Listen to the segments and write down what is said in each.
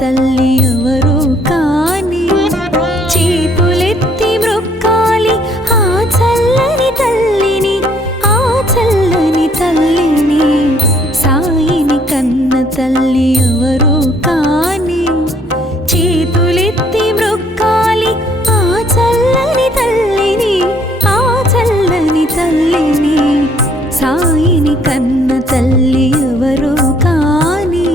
తల్లి ఎవరో కాని చేతులెత్తి మ్రొక్కాలి ఆ చల్లని తల్లిని, ఆ చల్లని తల్లిని. సాయిని కన్న తల్లి ఎవరో కాని చేతులెత్తి మ్రొక్కాలి ఆ చల్లని తల్లిని, ఆ చల్లని తల్లిని. సాయిని కన్న తల్లి ఎవరో కాని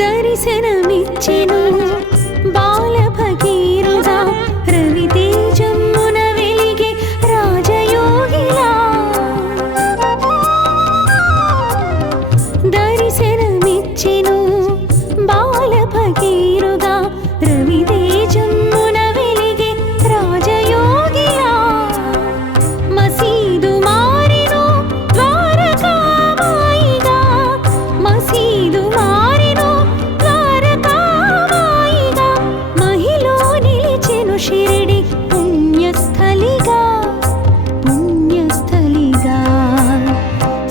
దర్శనమిచ్చెను బాల భగీరథ రవితేజమున వెలిగే రాజయోగిలా. దర్శనమిచ్చెను బాల భగీరథ రవితేజమున వెలిగే రాజయోగిలా. మసీదు మారెను ద్వారకామాయిగా, మసీదు మారెను ద్వారకామాయిగా. మహిలో నిలిచెను షిరిడి పుణ్యస్థలిగా, పుణ్యస్థలిగా.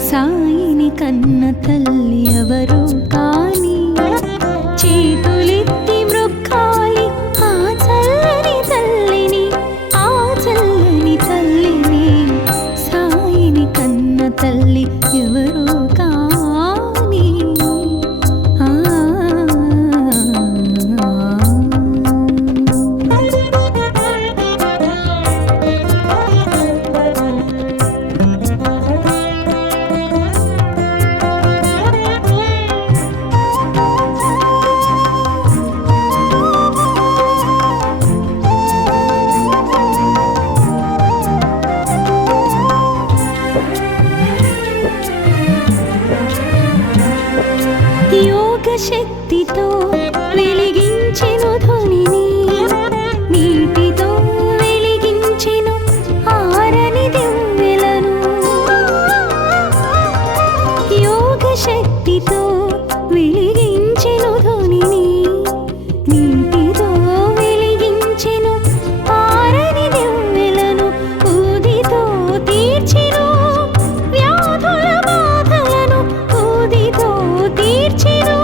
సాయిని కన్న తల్లి ఎవరో కాని చేతులెత్తి మ్రొక్కాలి ఆ చల్లని తల్లిని, ఆ చల్లని తల్లిని. సాయిని కన్న తల్లి ఎవరో కాని యోగ శక్తితో వెలిగించెను ధ్వనిని, నీటితో వెలిగించెను ఆరని దివ్వెలను. యోగ శక్తితో వెలిగించెను ధ్వనిని, నీటితో వెలిగించెను ఆరని దివ్వెలను. ఊదితో తీర్చెను వ్యాధుల బాధలను, ఊదితో తీర్చెను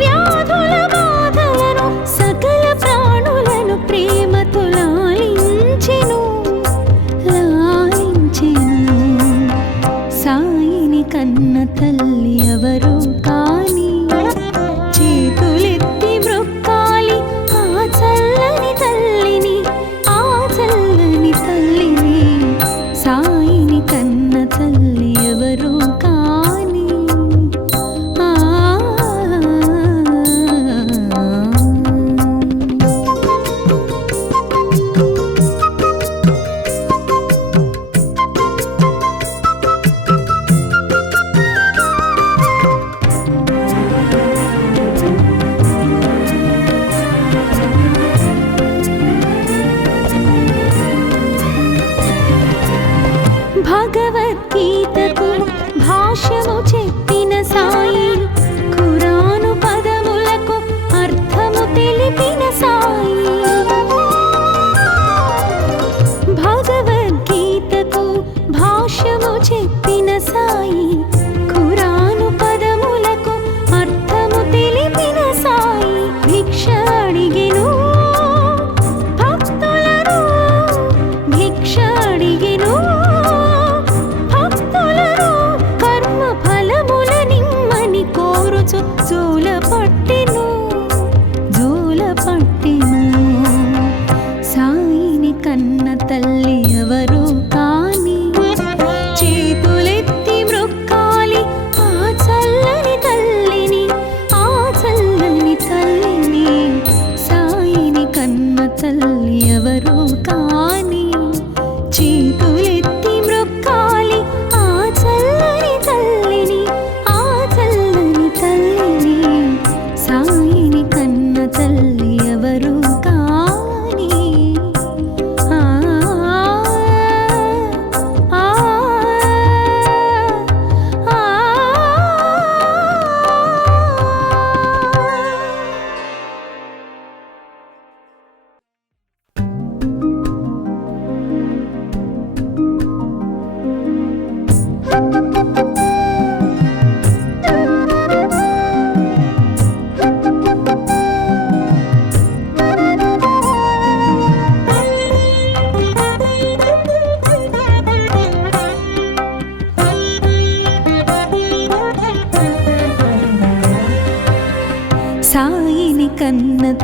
వ్యాధుల బాధలను. సకల ప్రాణులను ప్రేమతో లాలించెను, లాలించెను. సాయిని కన్న తల్లి ఎవరో కాని చేతులెత్తి మ్రొక్కాలి ఆ చల్లని తల్లిని, ఆ చల్లని తల్లిని. సాయిని కన్న తల్లి ఎవరో కాని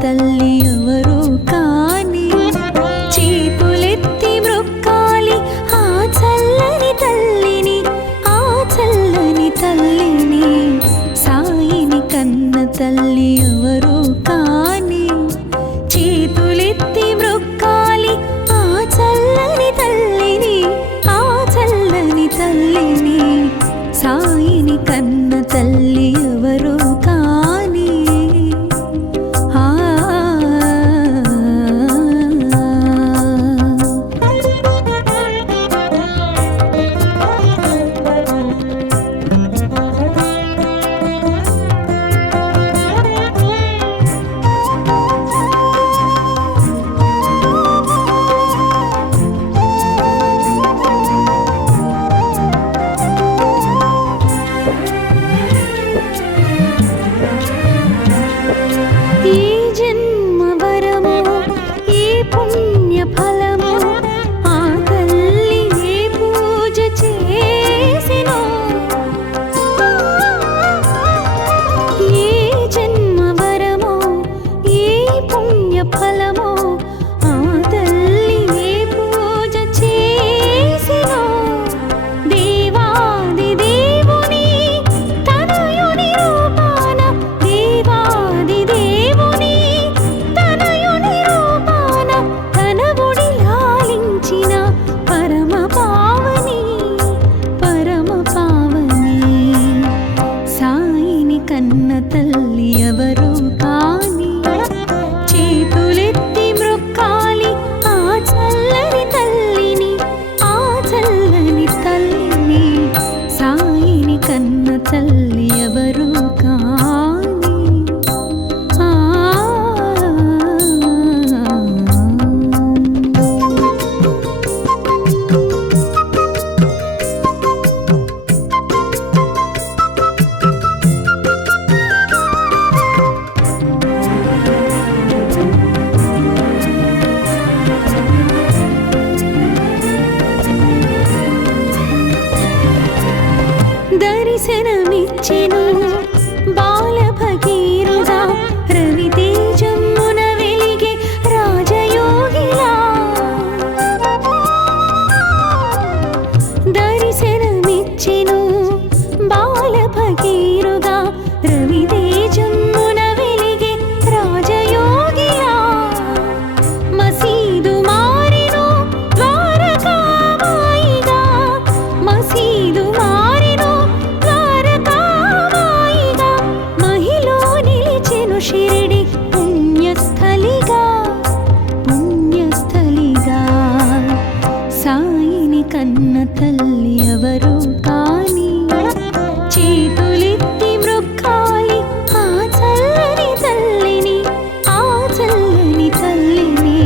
తల్లి ఎవరు కాని చేతులెత్తి మ్రొక్కాలి ఆ చల్లని తల్లిని, ఆ చల్లని తల్లిని. సాయిని కన్న తల్లి ఎవరు కాని చేతులెత్తి మ్రొక్కాలి ఆ చల్లని తల్లిని, ఆ చల్లని తల్లిని. సాయిని కన్న తల్లి ఎవరు కాని దర్శనమిచ్చెను బాల భగీరథుడా, రవితేజమున వెలిగే రాజయోగిలా. దర్శనమిచ్చెను బాల భగీరథుడా, రవితేజమున వెలిగే రాజయోగిలా. మసీదు మారెను ద్వారకామాయిగా, మసీదు మారెను ద్వారకామాయిగా. మహిలో నిలిచెను షిరిడి పుణ్యస్థలిగా, పుణ్యస్థలిగా. సాయిని కన్న తల్లి ఎవరు కాని చేతులెత్తి మ్రొక్కాలి ఆ చల్లని తల్లిని, ఆ చల్లని తల్లిని.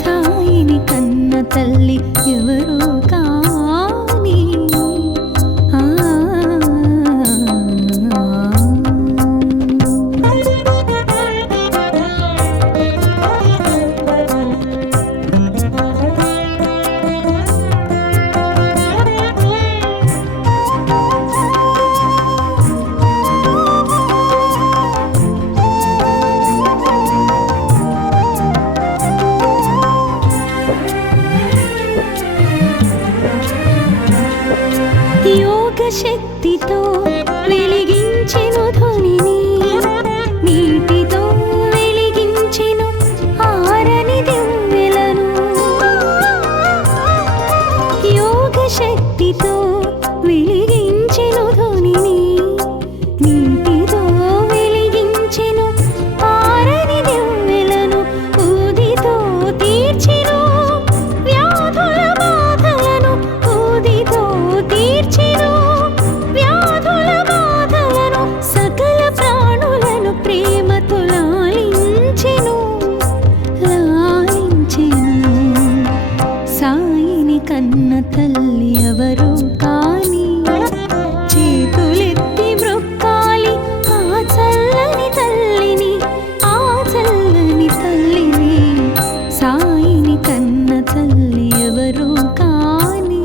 సాయిని కన్న తల్లి ఎవరు కాని యోగ శక్తితో వెలిగించెను ధ్వనిని, నీటితో వెలిగించెను ఆరని దివ్వెలను. యోగ శక్తితో వెలిగించెను ధ్వనిని, నీటితో వెలిగించెను ఆరని దివ్వెలను. ఊదితో తీర్చెను వ్యాధుల బాధలను, ఊదితో తీర్చెను వ్యాధుల బాధలను. సకల ప్రాణులను ప్రేమతో లాలించెను, లాలించెను. సాయిని కన్న తల్లి ఎవరు కాని చేతులెత్తి మ్రొక్కాలి ఆ చల్లని తల్లిని, ఆ చల్లని తల్లిని. సాయిని కన్న తల్లి ఎవరు కాని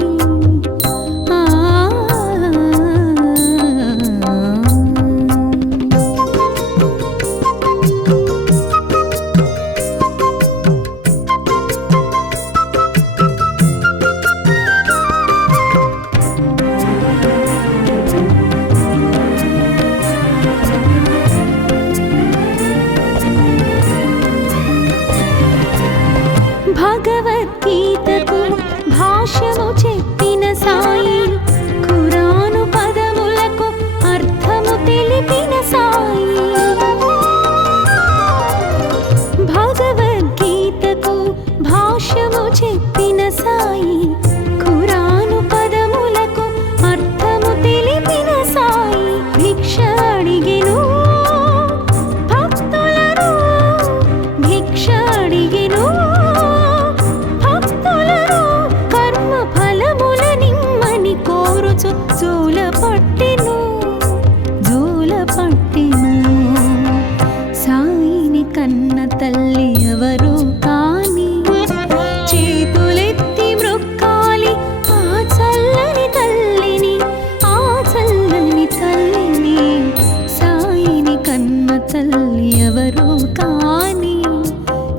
చూచు జూల పట్టెను జూల పట్టెను. సాయిని కన్న తల్లి ఎవరు కాని చేతులెత్తి మ్రొక్కాలి ఆ చల్లని తల్లిని ఆ చల్లని తల్లిని. సాయిని కన్న తల్లి ఎవరు కాని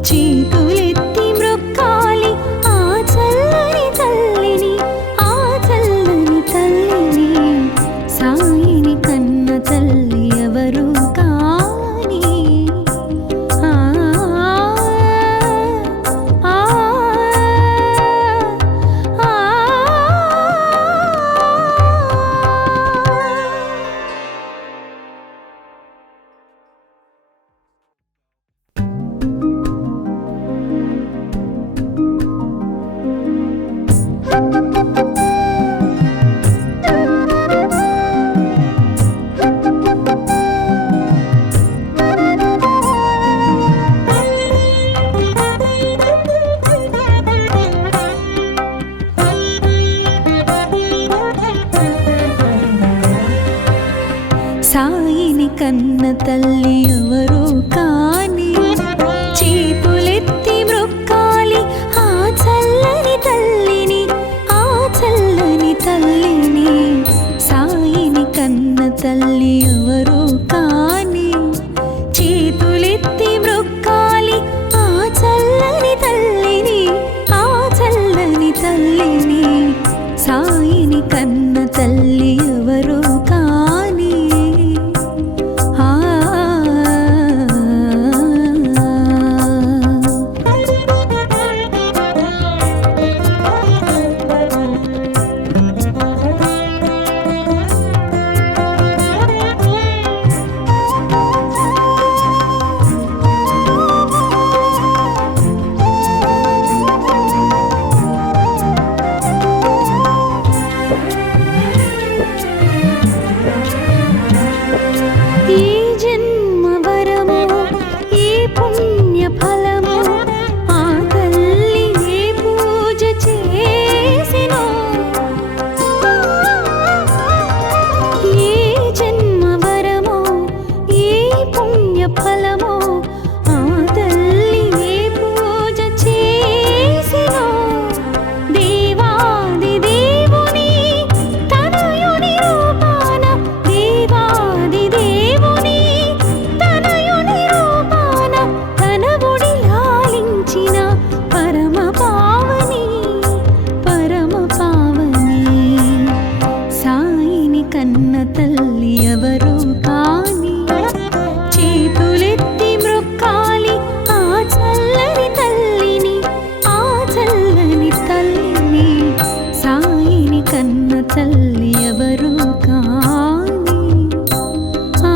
చేతులెత్తి మ్రొక్కాలి ఆ చల్లని తల్లిని ఆ చల్లని తల్లిని. సాయిని కన్న తల్లి ఎవరు కాని. ఆ ఆ ఆ సాయిని కన్న తల్లి ఎవరు కాని చేతులెత్తి మ్రొక్కాలి ఆ చల్లని తల్లిని ఆ చల్లని తల్లిని. సాయిని కన్న తల్లి ఎవరు కాని చేతులెత్తి మ్రొక్కాలి ఆ చల్లని తల్లిని ఆ చల్లని తల్లిని. సాయిని కన్న తల్లి ఎవరు కాని. ఆ ఈ జన్మ వరము ఈ పుణ్య ఫలము ఆ తల్లి ఏ పూజ చేసినో. ఈ జన్మ వరము ఈ పుణ్య ఫలము ఆ తల్లి ఏ పూజ చేసినో. దేవాది దేవుని తనయుని రూపాన దేవాది దేవుని తనయుని రూపాన తన ఒడి లాలించిన పరమ పావని పరమ పావని. సాయిని కన్న తల్లి ఎవరు కాని చేతులెత్తి మ్రొక్కాలి ఆ చల్లని తల్లిని ఆ చల్లని తల్లిని. సాయిని కన్న తల్లి ఎవరు కాని. ఆ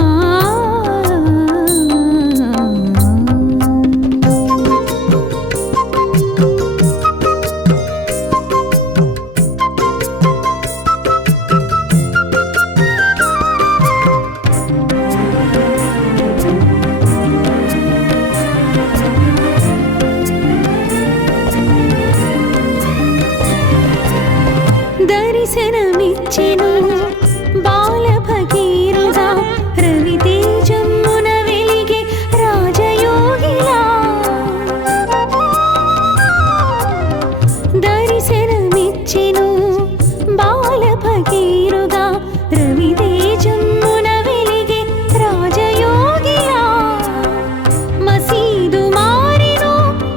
దర్శనమిచ్చెను బాల భగీరుడా రవితేజమ్మున వెలిగే రాజయోగిలా. దర్శనమిచ్చెను బాల భగీరుడా రవితేజమ్మున వెలిగే రాజయోగిలా. మసీదు మారెను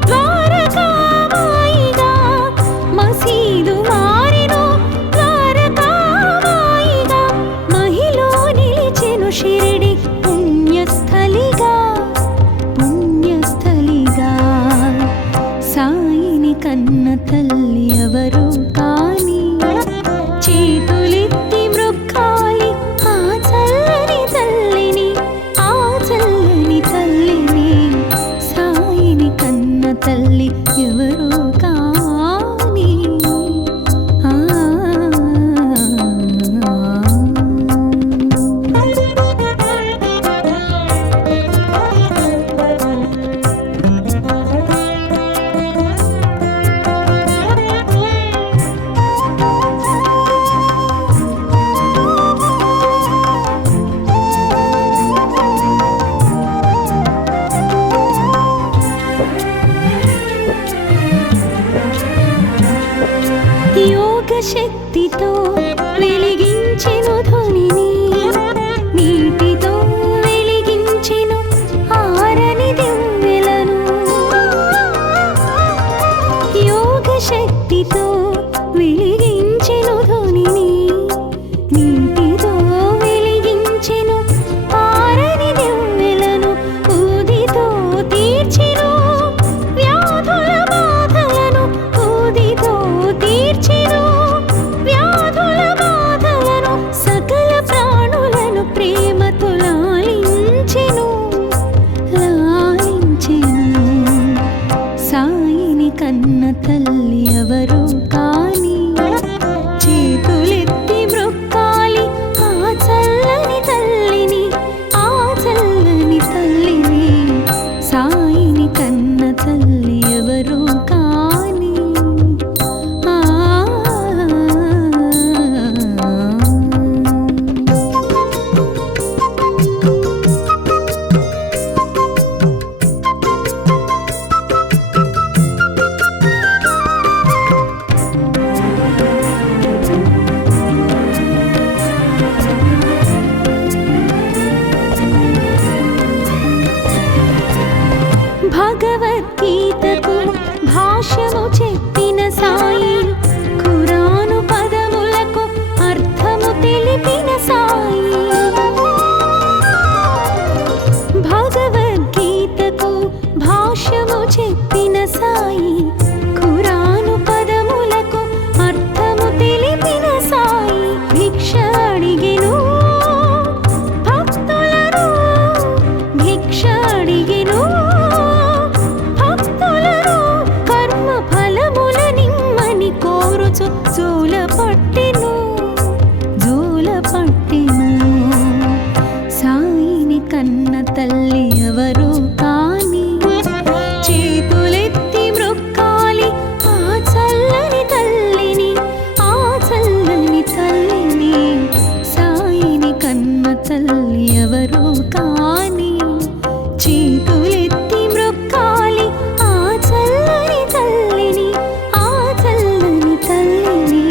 ద్వారకామాయిగా మసీదు మారెను ద్వారకామాయిగా. శక్తితో వెలిగించెను ధ్వనిని, నీటితో వెలిగించెను ఆరని దివ్వెలను. యోగ శక్తితో వెలిగించెను ధ్వనిని, నీటితో వెలిగించెను ఆరని దివ్వెలను. ఊదితో తీర్చెను వ్యాధుల బాధలను, ఊదితో తీర్చెను వ్యాధుల బాధలను. సకల ప్రాణులను ప్రేమతో లాలించెను, లాలించెను. సాయిని కన్న తల్లి ఎవరు కాని, చేతులెత్తి మ్రొక్కాలి ఆ చల్లని తల్లిని, ఆ చల్లని తల్లిని. సాయిని కన్న తల్లి ఎవరు కాని. భగవద్గీతకు భాష్యము చెప్పిన సాయి, ఖురాను పదములకు అర్థము తెలిపిన సాయి. భగవద్గీతకు భాష్యము చెప్పిన సాయి, ఖురాను పదములకు అర్థము తెలిపిన సాయి. భిక్ష అడిగెను భక్తులను, భిక్ష అడిగెను భక్తులను. కర్మ ఫలముల నిమ్మని కోరుచు జోల పట్టెను, జోల పట్టెను. సాయిని కన్న తల్లి ఎవరు కాని, చేతులెత్తి మ్రొక్కాలి ఆ చల్లని తల్లిని, ఆ చల్లని తల్లిని. సాయిని కన్న తల్లి ఎవరు కాని, చేతులెత్తి మ్రొక్కాలి ఆ చల్లని తల్లిని, ఆ చల్లని తల్లిని.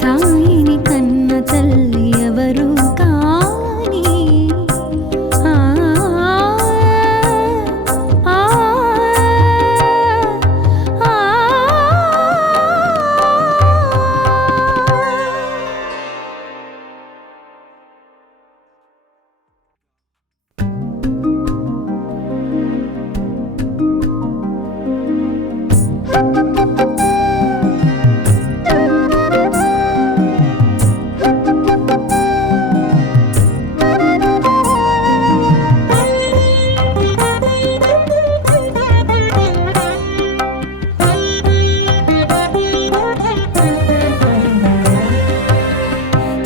సాయిని కన్న తల్లి ఎవరు కాని. ఆ ఆ ఆ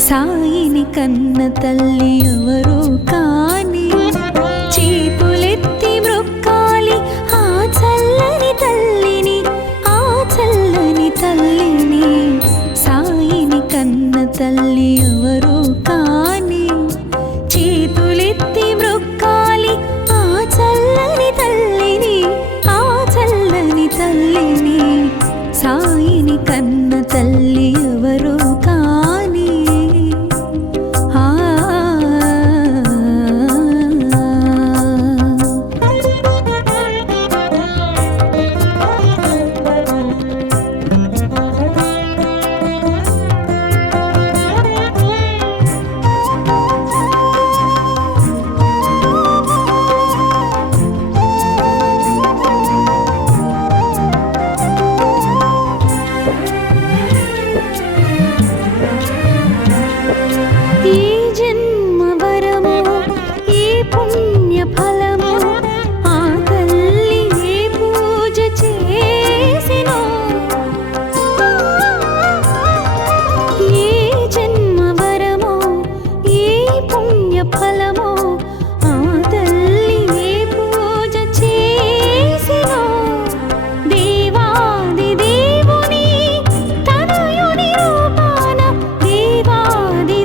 సాయిని కన్న తల్లి ఎవరు కాని, చేతులెత్తి మ్రొక్కాలి ఆ చల్లని తల్లిని, ఆ చల్లని తల్లిని. సాయిని కన్న తల్లి ఎవరు కాని, చేతులెత్తి మ్రొక్కాలి ఆ చల్లని తల్లిని, ఆ చల్లని తల్లిని. సాయిని కన్న తల్లి ఎవరు కాని. ఆ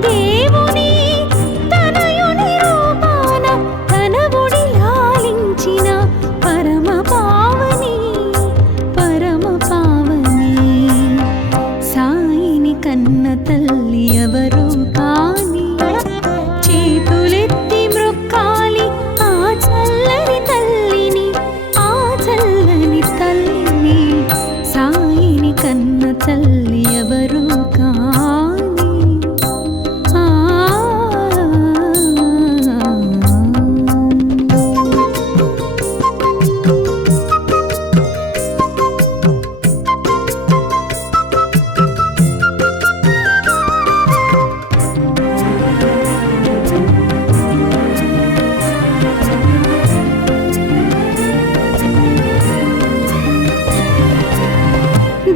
దేవుని కన్న తల్లి ఎవరు కాని చేతులెత్తి మ్రొక్కాలి ఆ చల్లని తల్లిని, ఆ చల్లని తల్లిని. సాయిని కన్న తల్లి ఎవరు కాని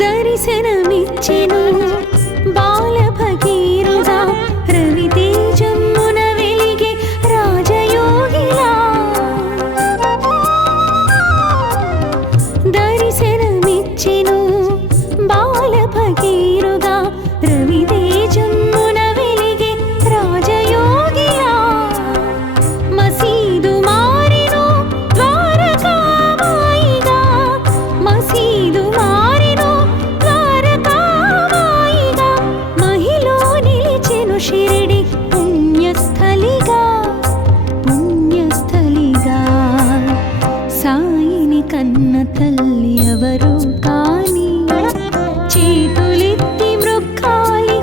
దర్శనమిచ్చెను బాల భగీరథుడా, రవితేజమ్మున వెలిగే రాజయోగిలా. దర్శనమిచ్చెను బాల భగీరథుడా, రవితేజమ్మున వెలిగే రాజయోగిలా. మసీదు మారెను ద్వారకామాయిగా, మసీదు మారెను ద్వారకామాయిగా. మహిలో నిలిచెను షిరిడి పుణ్యస్థలిగా, పుణ్యస్థలిగా. సాయిని కన్న తల్లి ఎవరు కాని చేతులెత్తి మ్రొక్కాలి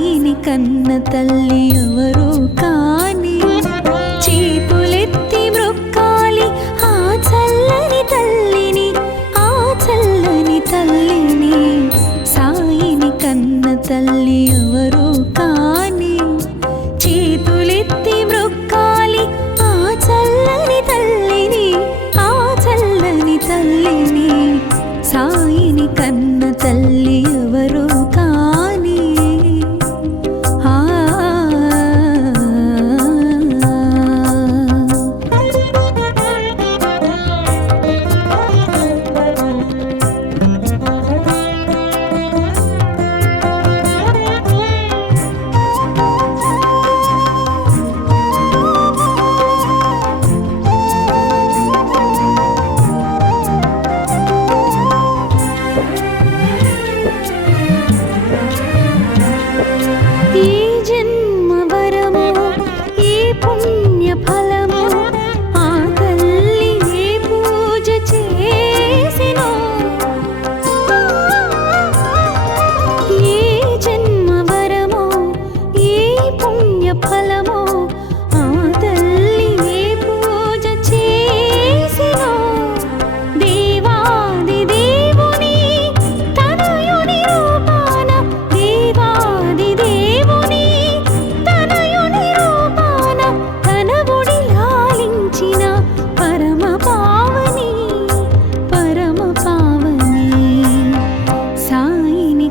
సాయిని కన్న తల్లి ఎవరు కాని చేతులెత్తి మ్రొక్కాలి ఆ చల్లని తల్లిని, ఆ చల్లని తల్లిని. సాయిని కన్న తల్లి ఎవరు కాని చేతులెత్తి మ్రొక్కాలి ఆ చల్లని తల్లిని, ఆ చల్లని తల్లిని. సాయిని కన్న తల్లి ఎవరు కాని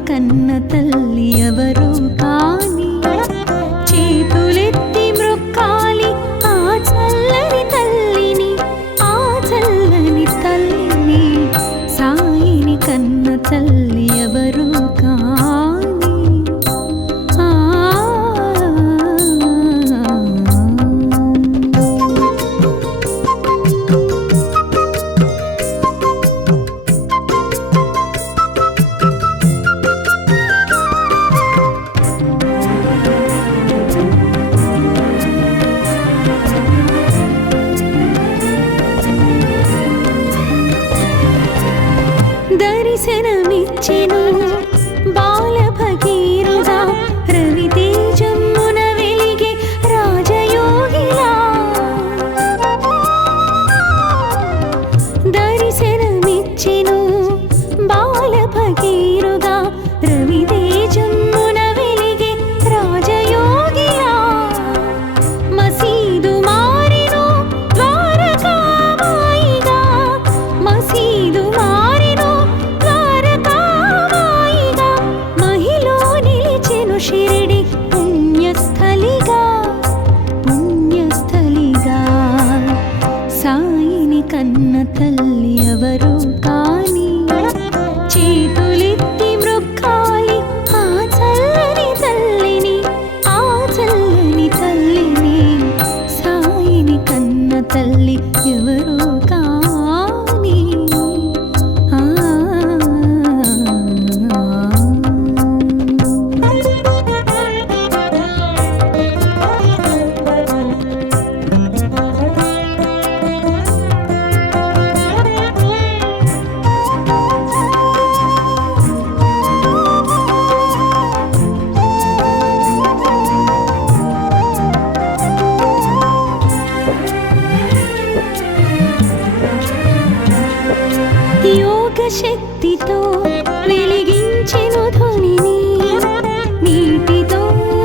కన్న తల్లి ఎవరు కాని చేతులెత్తి మ్రొక్కాలి ఆ చల్లని తల్లిని, ఆ చల్లని తల్లిని. సాయిని కన్న తల్లి ఎవరు కాని దర్శనమిచ్చెను బాల భగీరథ రవితేజమున వెలిగే రాజయోగిలా. దర్శనమిచ్చెను బాల భగీరథ రవితేజమున వెలిగే రాజయోగిలా. మసీదు మారెను ద్వారకామాయిగా, మసీదు మారెను ద్వారకామాయిగా. మహిలో నిలిచెను షిరిడి పుణ్యస్థలిగా, పుణ్యస్థలిగా. సాయిని కన్న తల్లి ఎవరు కాని చేతులెత్తి మ్రొక్కాలి ఆ చల్లని తల్లిని, ఆ చల్లని తల్లిని. సాయిని కన్న తల్లి ఎవరు కాని యోగ శక్తితో వెలిగించెను ధ్వనిని, నీటితో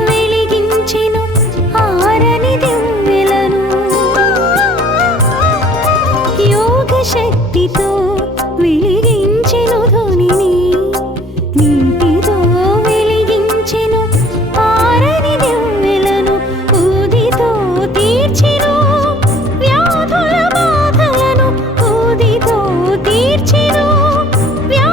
వెలిగించెను ఆరని దివ్వెలను. యోగ శక్తితో వెలిగించెను ధ్వనిని, నీటితో వెలిగించెను ఆరని దివ్వెలను. ఊదితో తీర్చెను వ్యాధుల బాధలను, ఊదితో తీర్చెను వ్యాధుల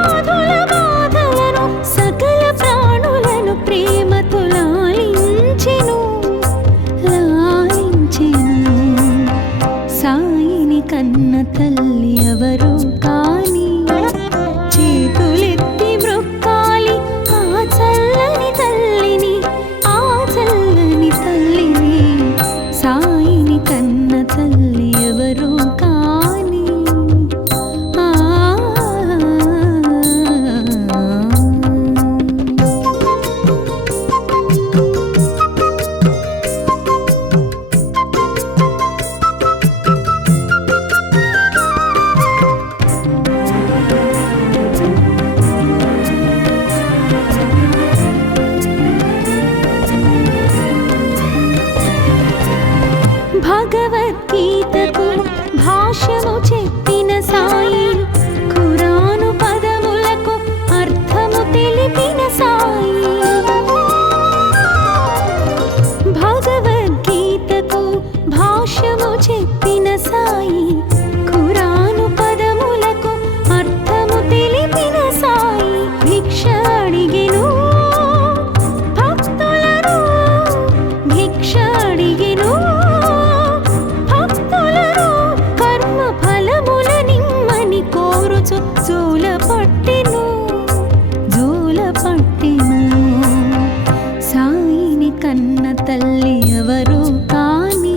కన్న తల్లి ఎవరు కాని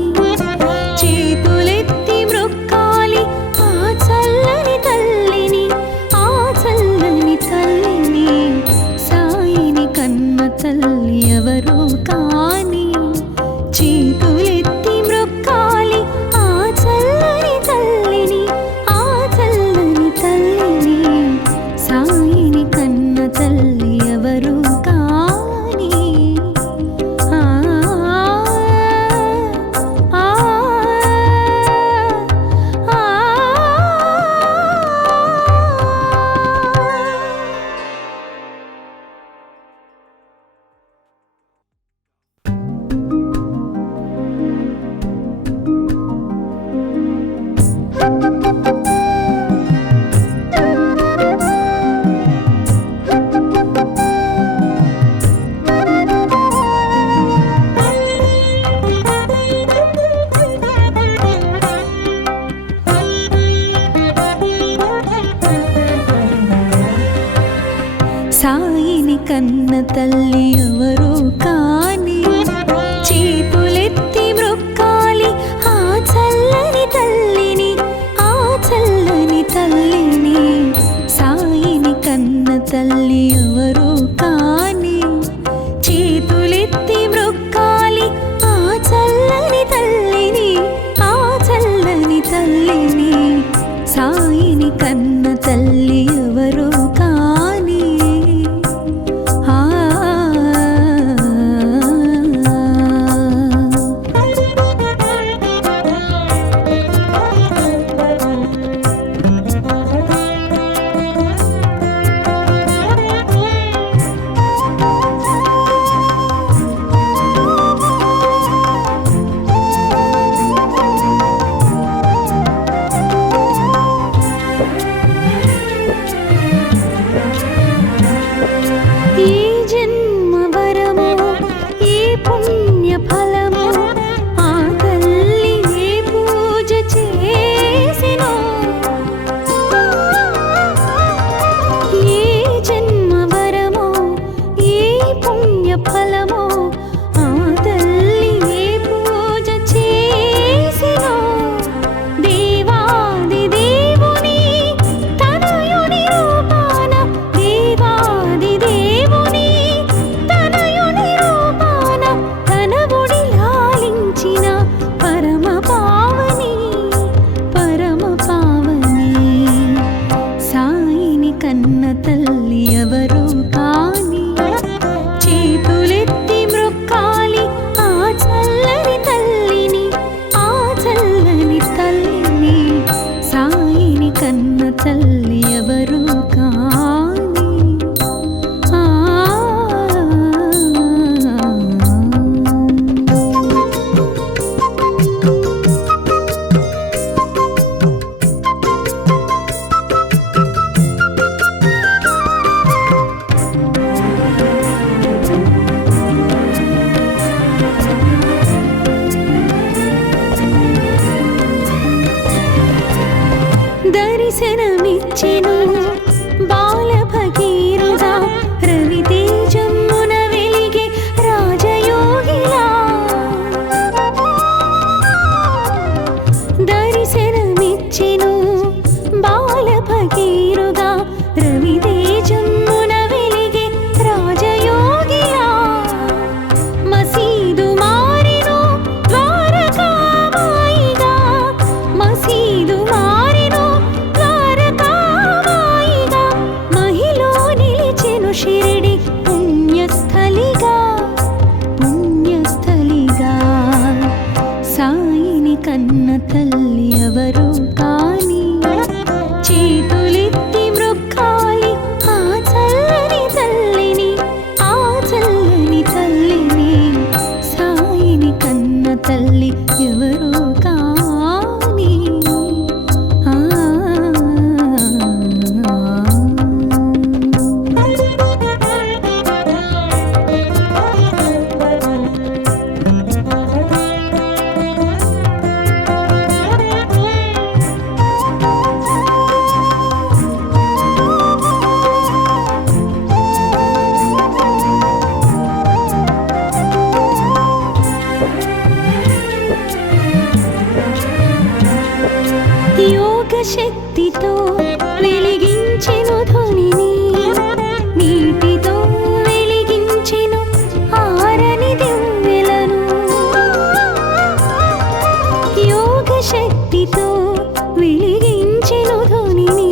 చేతులెత్తి మ్రొక్కాలి ఆ చల్లని తల్లిని, ఆ చల్లని తల్లిని. సాయిని కన్న తల్లి ఎవరు కాని చేతులెత్తి మ్రొక్కాలి ఆ చల్లని తల్లిని, ఆ చల్లని తల్లిని. సాయిని కన్న తల్లి ఎవరు కాని. ఆ ఆ ఆ సాయిని కన్న తల్లి ఎవరు కాని చేతులెత్తి మ్రొక్కాలి ఆ చల్లని తల్లిని, ఆ చల్లని తల్లిని. సాయిని కన్న తల్లి ఎవరు కాని చేతులెత్తి మ్రొక్కాలి ఆ చల్లని తల్లిని, ఆ చల్లని తల్లిని. సాయిని కన్న తల్లి ఎవరు కాని. ఆ ఏ జన్మ వరమో ఏ పుణ్య ఫలమో ఆ తల్లి ఏ పూజ చేసినో. ఏ జన్మ వరమో ఏ పుణ్య ఫలమో ఆ తల్లి ఏ పూజ చేసినో. దేవాది దేవుని తనయుని రూపాన, దేవాది దేవుని తనయుని రూపాన తనవుడి లాలించిన పరమ పావని, పరమ పావని. సాయిని కన్న తల్లి ఎవరు కాని చేతులెత్తి మ్రొక్కాలి ఆ చల్లని తల్లిని, ఆ చల్లని తల్లిని. సాయిని కన్న తల్లి ఎవరు కాని. ఆ దర్శనమిచ్చెను బాల భగీరథ రవితేజమ్మున వెలిగే రాజయోగిలా. దర్శనమిచ్చెను బాల భగీరథ రవితేజమ్మున వెలిగే రాజయోగిలా. మసీదు మారెను ద్వారకామాయిగా, మసీదు మారెను ద్వారకామాయిగా. మహిలో నిలిచెను షిరిడి పుణ్యస్థలిగా, పుణ్యస్థలిగా. సాయిని కన్న తల్లి ఎవరు కాని చేతులెత్తి మ్రొక్కాలి ఆ చల్లని తల్లిని, ఆ చల్లని తల్లిని. సాయిని కన్న తల్లి ఎవరు కాని. ఆ శక్తితో వెలిగించెను ధ్వనిని, నీటితో వెలిగించెను ఆరని దివ్వెలను. యోగ శక్తితో వెలిగించెను ధ్వనిని,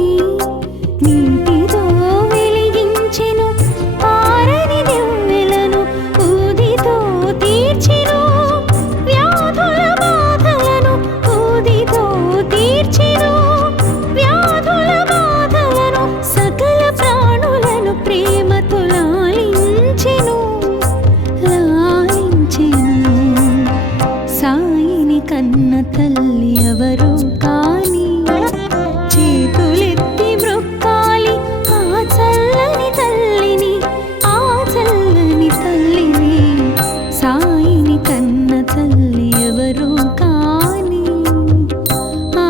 నీటితో వెలిగించెను ఆరని దివ్వెలను. ఊదితో తీర్చెను వ్యాధుల బాధలను, ఊదితో తీర్చెను వ్యాధుల బాధలను. సకల ప్రాణులను ప్రేమతో లాలించెను, లాలించెను. సాయిని కన్న తల్లి ఎవరు కాని, చేతులెత్తి మ్రొక్కాలి ఆ చల్లని తల్లిని, ఆ చల్లని తల్లిని. సాయిని కన్న తల్లి ఎవరు కాని. ఆ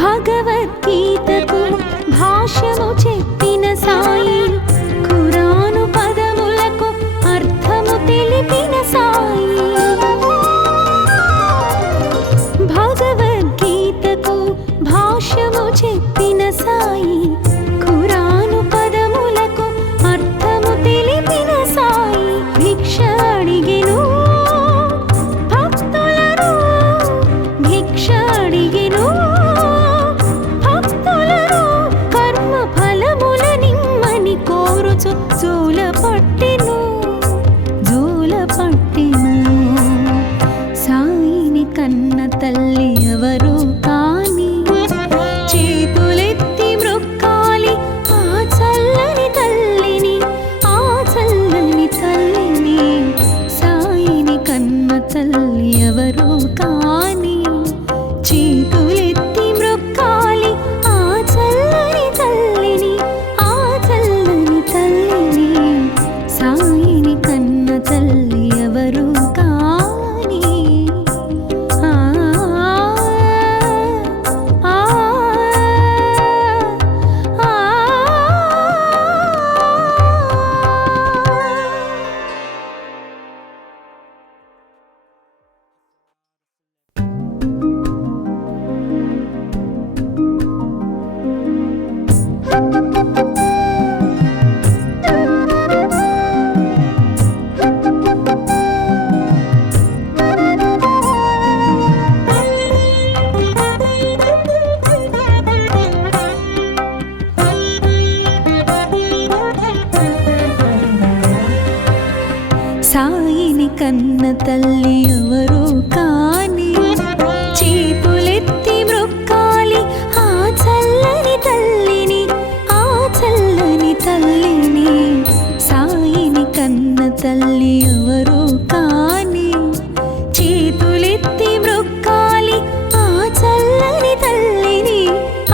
భగవద్గీతకు భాష్యము చెప్పిన సాయి, ఖురాను పదములకు అర్థము తెలిపిన సాయి. భగవద్గీతకు భాష్యము చెప్పిన సాయి, ఖురాను పదములకు అర్థము తెలిపిన సాయి. భిక్ష అడిగెను భక్తులను, భిక్ష అడిగెను భక్తులను. కర్మ ఫలముల నిమ్మని కోరుచు జోల పట్టెను, జోల పట్టెను. సాయిని కన్న తల్లి ఎవరు కాని, చేతులెత్తి మ్రొక్కాలి ఆ చల్లని తల్లిని, ఆ చల్లని తల్లిని. సాయిని కన్న తల్లి ఎవరు కాని, చేతులెత్తి మ్రొక్కాలి ఆ చల్లని తల్లిని, ఆ చల్లని తల్లిని. సాయిని కన్న తల్లి ఎవరు కాని. ఆ ఆ ఆ సాయిని కన్న తల్లి ఎవరు కాని, చేతులెత్తి మ్రొక్కాలి ఆ చల్లని తల్లిని, ఆ చల్లని తల్లిని. సాయిని కన్న తల్లి ఎవరు కాని, చేతులెత్తి మ్రొక్కాలి ఆ చల్లని తల్లిని,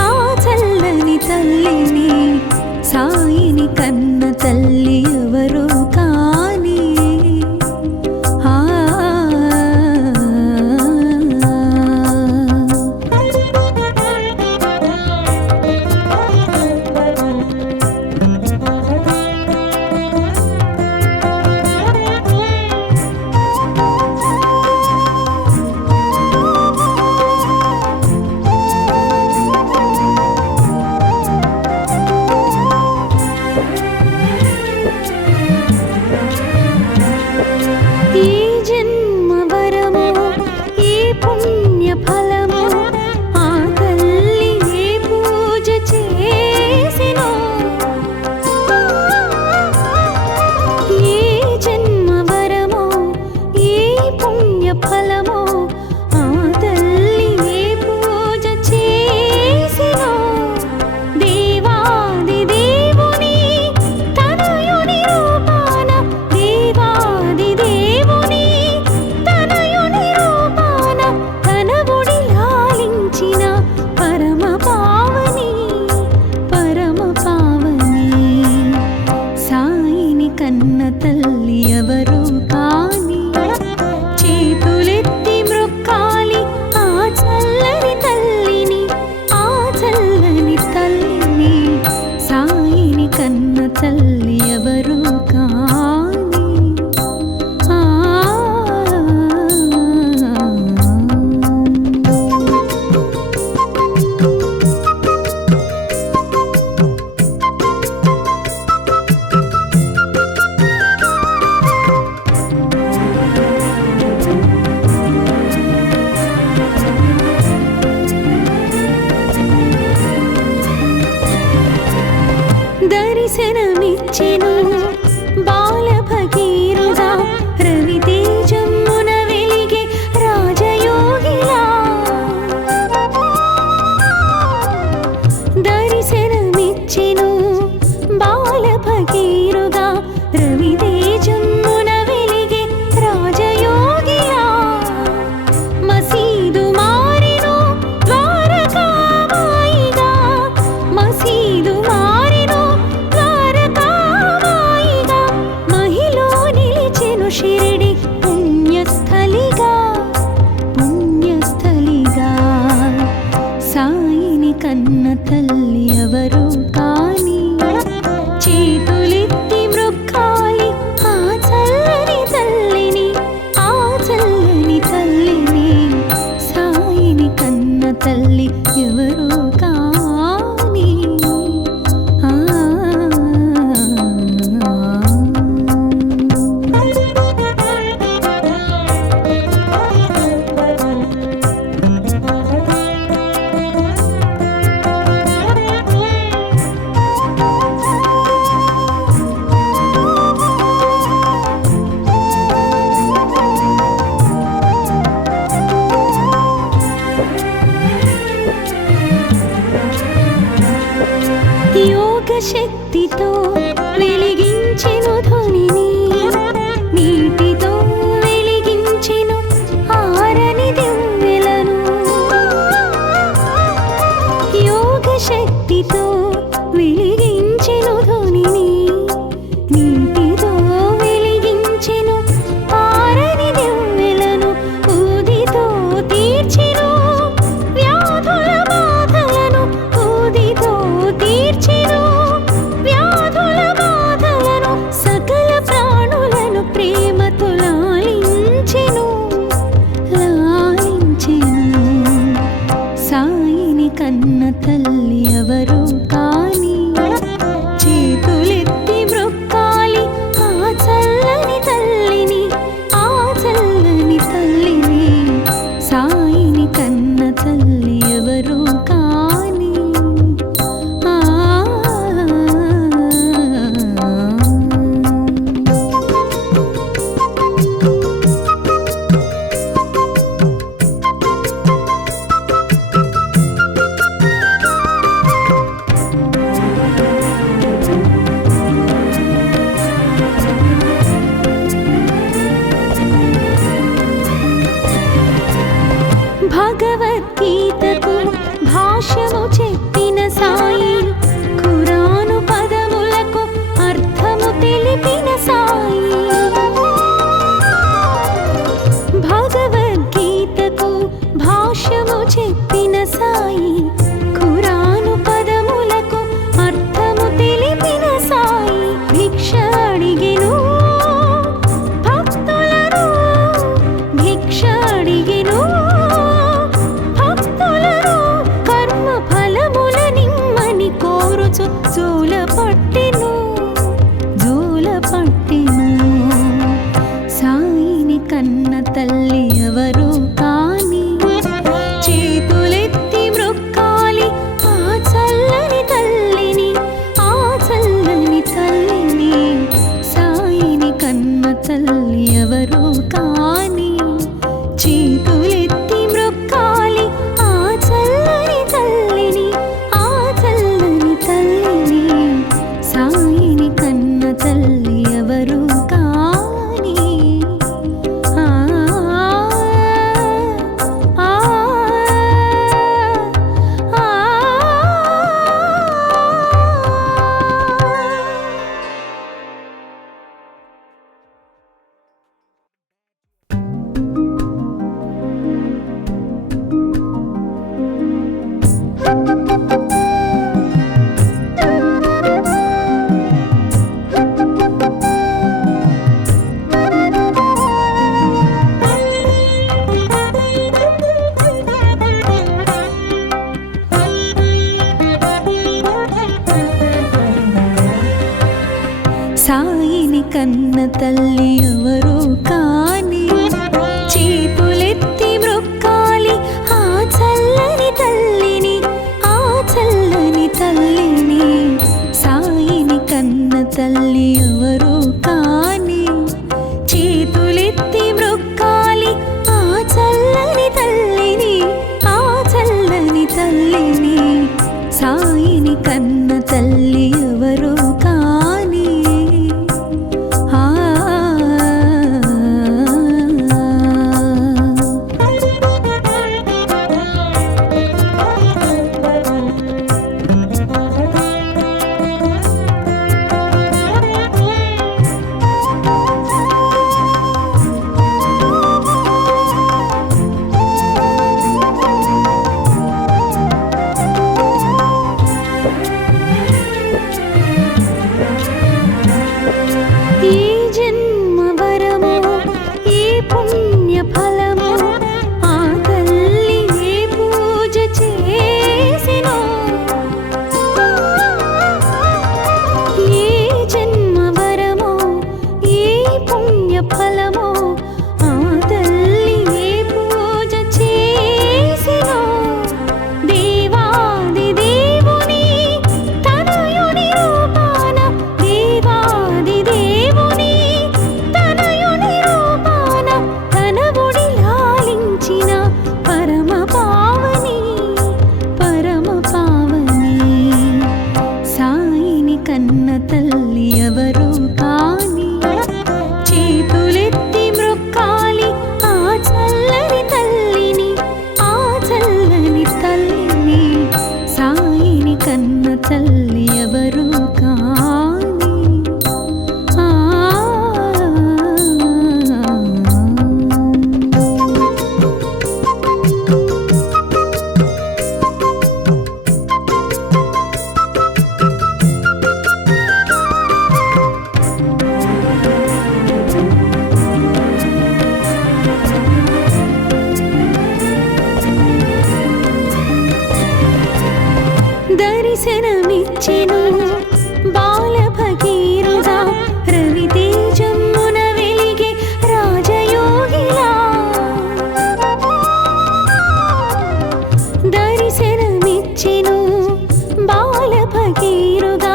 ఆ చల్లని తల్లిని. సాయిని కన్న తల్లి ఎవరు కాని. ఆ తల్లి ఎవరు కాని దర్శనమిచ్చెను బాల భగీరథుడా రవితేజమ్మున వెలిగే రాజయోగిలా దర్శనమిచ్చెను బాల భగీరథుడా రవితేజమ్మున వెలిగే రాజయోగిలా మసీదు మారెను ద్వారకామాయిగా మసీదు మారెను ద్వారకామాయిగా మహిలో నిలిచెను షిరిడి పుణ్యస్థలిగా పుణ్యస్థలిగా సాయిని కన్న తల్లి ఎవరు కాని చేతులెత్తి మృక్కాలి ఆ చల్లని తల్లిని ఆ చల్లని తల్లిని సాయిని కన్న తల్లి ఎవరు కాని యోగ శక్తితో వెలిగించెను ధ్వనిని నీటితో వెలిగించెను ఆరని దివ్వెలను యోగ శక్తితో వెలిగించెను ధ్వనిని నీటితో వెలిగించెను ఆరని దివ్వెలను ఊదితో తీర్చెను వ్యాధుల బాధలను ఊదితో తీర్చెను వ్యాధుల బాధలను సకల ప్రాణులను ప్రేమతో లాలించెను లాలించెను సాయిని కన్న తల్లి ఎవరు కాని చేతులెత్తి మృక్కాలి ఆ చల్లని తల్లిని ఆ చల్లని తల్లిని సాయిని కన్న తల్లి ఎవరు కాని భగవద్గీతకు భాష్యము చెప్పిన సాయి ఖురాను పదములకు అర్థము తెలిపిన సాయి భగవద్గీతకు భాష్యము చెప్పిన సాయి ఖురాను పదములకు అర్థము తెలిపిన సాయి భిక్ష అడిగెను భక్తులను భిక్ష అడిగెను భక్తులను కర్మ ఫలముల కన్న తల్లి ఎవరు కాని చేతులెత్తి మ్రొక్కాలి ఆ చల్లని తల్లిని, ఆ చల్లని తల్లిని. సాయిని కన్న తల్లి ఎవరు కాని చేతులెత్తి మ్రొక్కాలి ఆ చల్లని తల్లిని, ఆ చల్లని తల్లిని. సాయిని కన్న తల్లి ఎవరు కాని తల్లి ఎవరు కాని దర్శనమిచ్చెను బాల భగీరథుడా రవితేజమున వెలిగే రాజయోగిలా. దర్శనమిచ్చెను బాల భగీరథుడా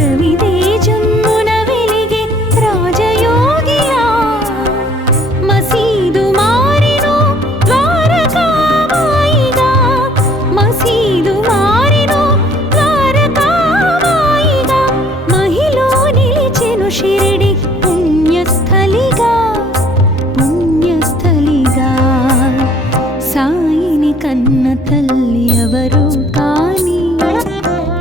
రవితేజమున వెలిగే రాజయోగిలా. మసీదు మారెను ద్వారకామాయిగా, మసీదు మారెను ద్వారకామాయిగా. మహిలో నిలిచెను షిరిడి పుణ్యస్థలిగా, పుణ్యస్థలిగా. సాయిని కన్న తల్లి ఎవరు కాని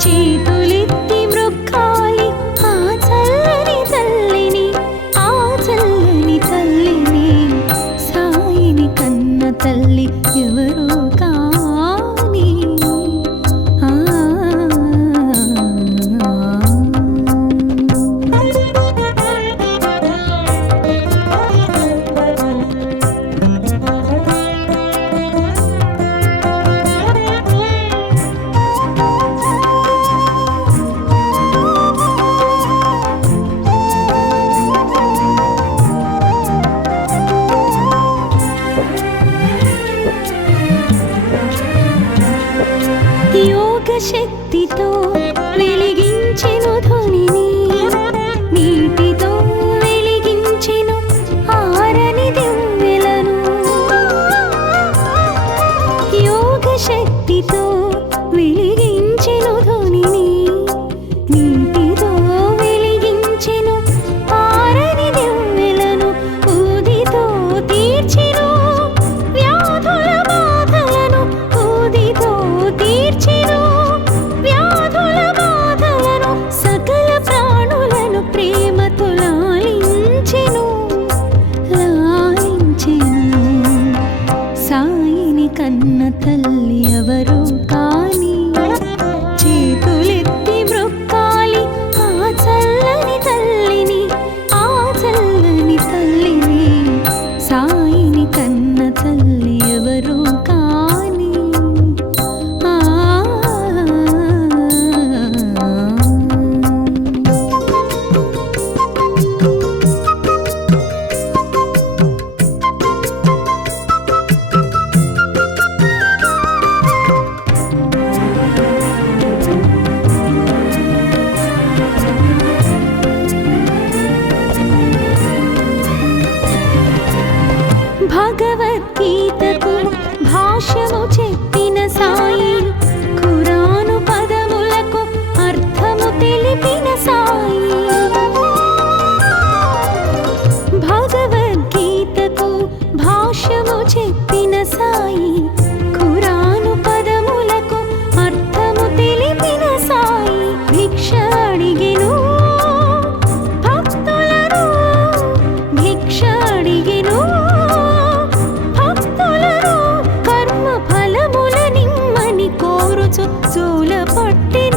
చేతులెత్తి మ్రొక్కాలి ఆ చల్లని తల్లిని, ఆ చల్లని తల్లిని. సాయిని కన్న తల్లి ఎవరు కాని యోగ శక్తితో వెలిగించెను ధ్వనిని, నీటితో వెలిగించెను ఆరని దివ్వెలను. యోగ శక్తితో వెలిగించెను ధ్వనిని, నీటితో వెలిగించెను ఆరని దివ్వెలను. ఊదితో తీర్చెను వ్యాధుల బాధలను, ఊదితో తీర్చెను వ్యాధుల బాధలను. పుట్టిన